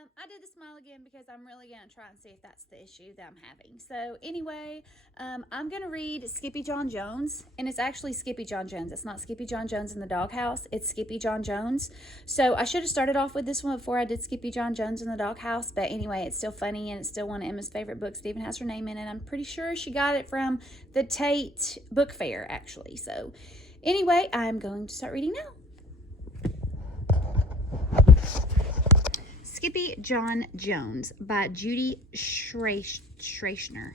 I did the smile again because I'm really going to try and see if that's the issue that I'm having. So anyway, I'm going to read Skippyjon Jones, and it's actually Skippyjon Jones. It's not Skippyjon Jones in the doghouse. It's Skippyjon Jones. So I should have started off with this one before I did Skippyjon Jones in the doghouse, but anyway, it's still funny, and it's still one of Emma's favorite books. It even has her name in it. I'm pretty sure she got it from the Tate Book Fair, actually. So anyway, I'm going to start reading now. Skippyjon Jones by Judy Schachner.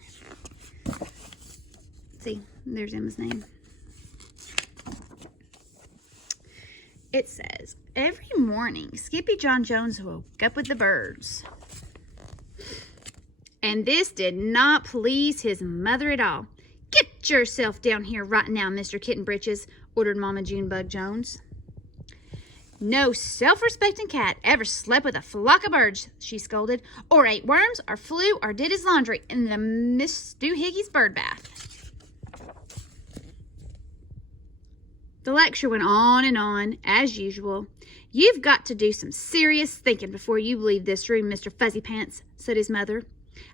See, there's Emma's name. It says, every morning, Skippyjon Jones woke up with the birds. And this did not please his mother at all. Get yourself down here right now, Mr. Kitten Britches, ordered Mama Junebug Jones. No self-respecting cat ever slept with a flock of birds, she scolded, or ate worms, or flew, or did his laundry in the Miss Doohickeys bird bath. The lecture went on and on, as usual. You've got to do some serious thinking before you leave this room, Mr. Fuzzy Pants, said his mother,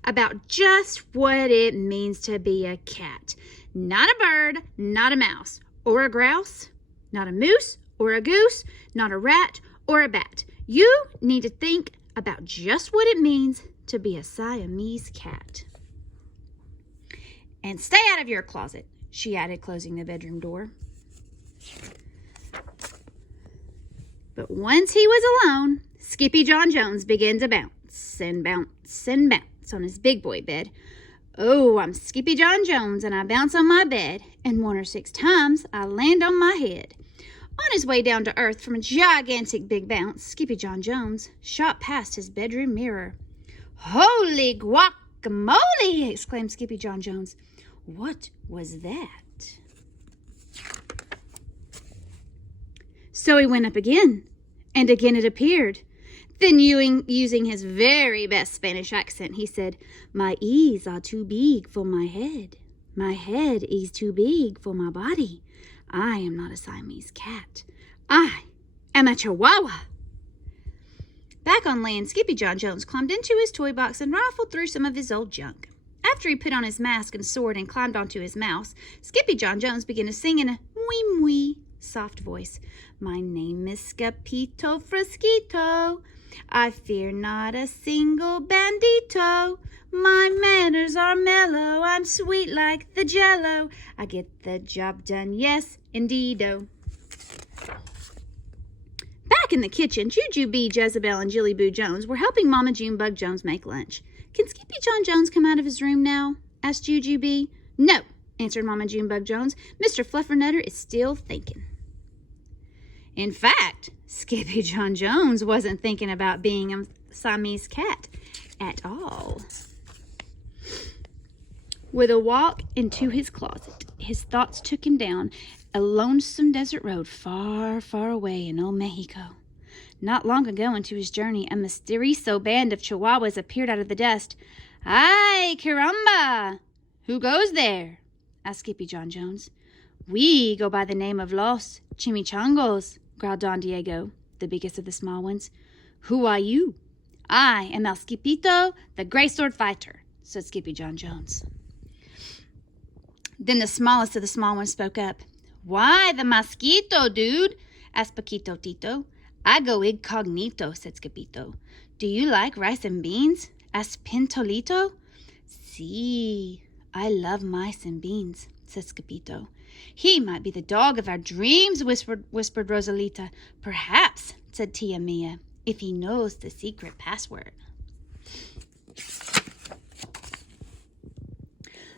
about just what it means to be a cat. Not a bird, not a mouse, or a grouse, not a moose, or a goose, not a rat or a bat. You need to think about just what it means to be a Siamese cat. And stay out of your closet, she added, closing the bedroom door. But once he was alone, Skippyjon Jones began to bounce and bounce and bounce on his big boy bed. Oh, I'm Skippyjon Jones, and I bounce on my bed, and 1 or 6 times I land on my head. On his way down to earth from a gigantic big bounce, Skippyjon Jones shot past his bedroom mirror. Holy guacamole! Exclaimed Skippyjon Jones. What was that? So he went up again, and again it appeared. Then, using his very best Spanish accent, he said, My ears are too big for my head. My head is too big for my body. I am not a Siamese cat. I am a Chihuahua. Back on land, Skippyjon Jones climbed into his toy box and rifled through some of his old junk. After he put on his mask and sword and climbed onto his mouse, Skippyjon Jones began to sing in a wee-wee soft voice. My name is Scapito Fresquito. I fear not a single bandito. My manners are mellow. I'm sweet like the jello. I get the job done, yes, indeedo. Back in the kitchen, Juju B, Jezebel, and Jilly Boo Jones were helping Mama Junebug Jones make lunch. Can Skippyjon Jones come out of his room now? Asked Juju B. No, answered Mama Junebug Jones. Mr. Fluffernutter is still thinking. In fact, Skippyjon Jones wasn't thinking about being a Siamese cat at all. With a walk into his closet, his thoughts took him down a lonesome desert road far, far away in old Mexico. Not long ago into his journey, a mysterious band of Chihuahuas appeared out of the dust. Ay, caramba! Who goes there? Asked Skippyjon Jones. We go by the name of Los Chimichangos, growled Don Diego, the biggest of the small ones. Who are you? I am El Skippito, the gray sword fighter, said Skippyjon Jones. Then the smallest of the small ones spoke up. Why, the mosquito, dude, asked Paquito Tito. I go incognito, said Skippito. Do you like rice and beans? asked Pintolito. See, I love mice and beans, said Skippito. He might be the dog of our dreams, whispered Rosalita. Perhaps, said Tia Mia, if he knows the secret password.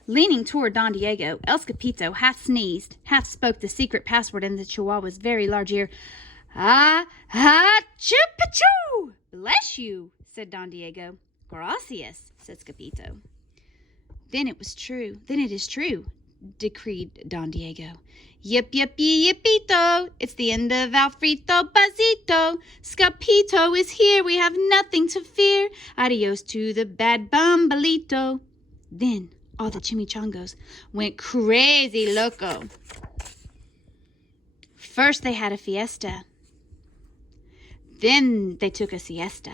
Leaning toward Don Diego, El Skippito half sneezed, half spoke the secret password in the Chihuahua's very large ear. Ah, ha, choo-pa-choo! Bless you, said Don Diego. Gracias, said Skippito. Then it is true, decreed Don Diego. Yip, yip, yippito, it's the end of Alfrito Bazito. Scapito is here, we have nothing to fear. Adios to the bad bumbalito. Then all the chimichangos went crazy loco. First they had a fiesta. Then they took a siesta.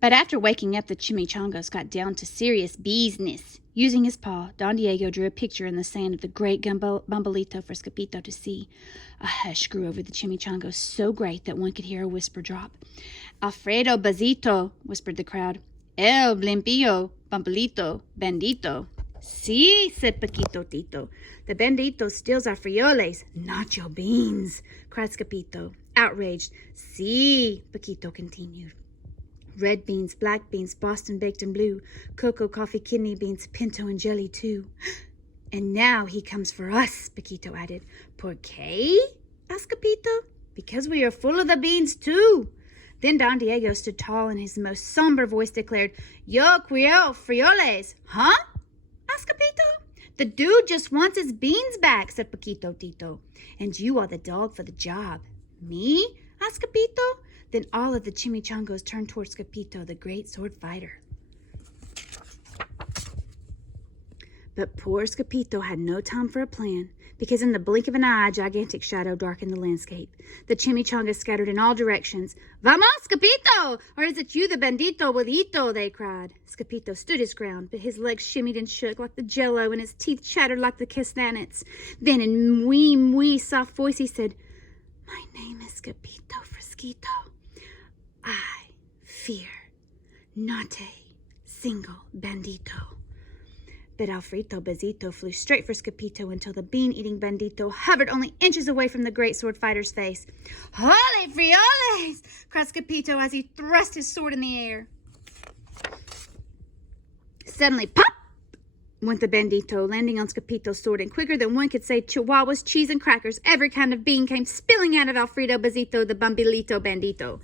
But after waking up, the chimichangas got down to serious business. Using his paw, Don Diego drew a picture in the sand of the great Bumbalito for Skippyjon to see. A hush grew over the chimichangos, so great that one could hear a whisper drop. Alfredo Bazito, whispered the crowd. El Blimpillo, Bumbalito, Bandito. Sí, said Paquito Tito. The Bandito steals our frijoles, not your beans, cried Skippyjon, outraged. Sí, Paquito continued. Red beans, black beans, Boston baked and blue, cocoa, coffee, kidney beans, pinto, and jelly too. And now he comes for us, Paquito added. ¿Por qué? asked Skippyjon. Because we are full of the beans too. Then Don Diego stood tall and his most somber voice declared, Yo quiero frijoles. Huh? asked Skippyjon. The dude just wants his beans back, said Paquito Tito. And you are the dog for the job. Me? asked Skippyjon. Then all of the chimichangos turned towards Skippyjon, the great sword fighter. But poor Skippyjon had no time for a plan, because in the blink of an eye, a gigantic shadow darkened the landscape. The chimichangas scattered in all directions. Vamos, Skippyjon! Or is it you, the bandito bolito? They cried. Skippyjon stood his ground, but his legs shimmied and shook like the jello, and his teeth chattered like the castanets. Then in muy soft voice, he said, My name is Skippyjon Fresquito. I fear not a single bandito. But Alfredo Bazito flew straight for Skippyjon until the bean-eating bandito hovered only inches away from the great sword fighter's face. Holy frijoles! cried Skippyjon as he thrust his sword in the air. Suddenly, pop! went the bandito, landing on Skippyjon's sword, and quicker than one could say chihuahuas, cheese, and crackers, every kind of bean came spilling out of Alfredo Bazito, the Bumbalito bandito.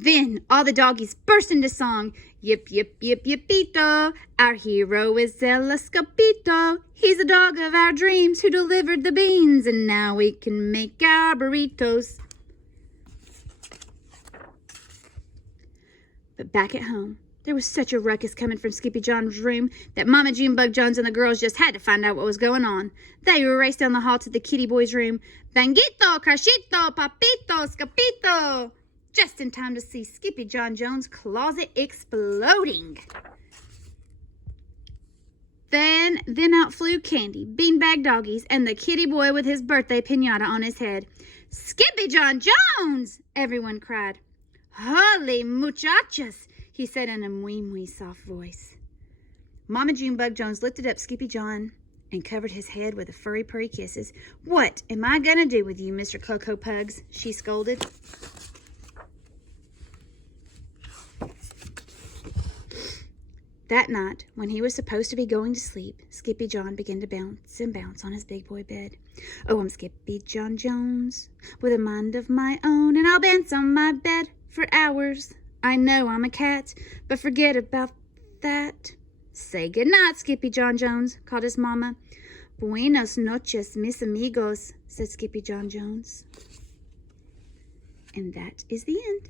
Then all the doggies burst into song. Yip, yip, yip, yippito. Our hero is El Skippyjon. He's the dog of our dreams who delivered the beans, and now we can make our burritos. But back at home, there was such a ruckus coming from Skippyjon's room that Mama Junebug Jones and the girls just had to find out what was going on. They raced down the hall to the kitty boy's room. Banguito, Crashito, Papito, Skippyjon! Just in time to see Skippyjon Jones' closet exploding. Then out flew Candy, beanbag doggies, and the kitty boy with his birthday piñata on his head. Skippyjon Jones! Everyone cried. Holy muchachas, he said in a muy soft voice. Mama Junebug Jones lifted up Skippyjon and covered his head with furry purry kisses. What am I gonna do with you, Mr. Cocoa Pugs? She scolded. That night, when he was supposed to be going to sleep, Skippyjon began to bounce and bounce on his big boy bed. Oh, I'm Skippyjon Jones, with a mind of my own, and I'll bounce on my bed for hours. I know I'm a cat, but forget about that. Say goodnight, Skippyjon Jones, called his mama. Buenos noches, mis amigos, said Skippyjon Jones. And that is the end.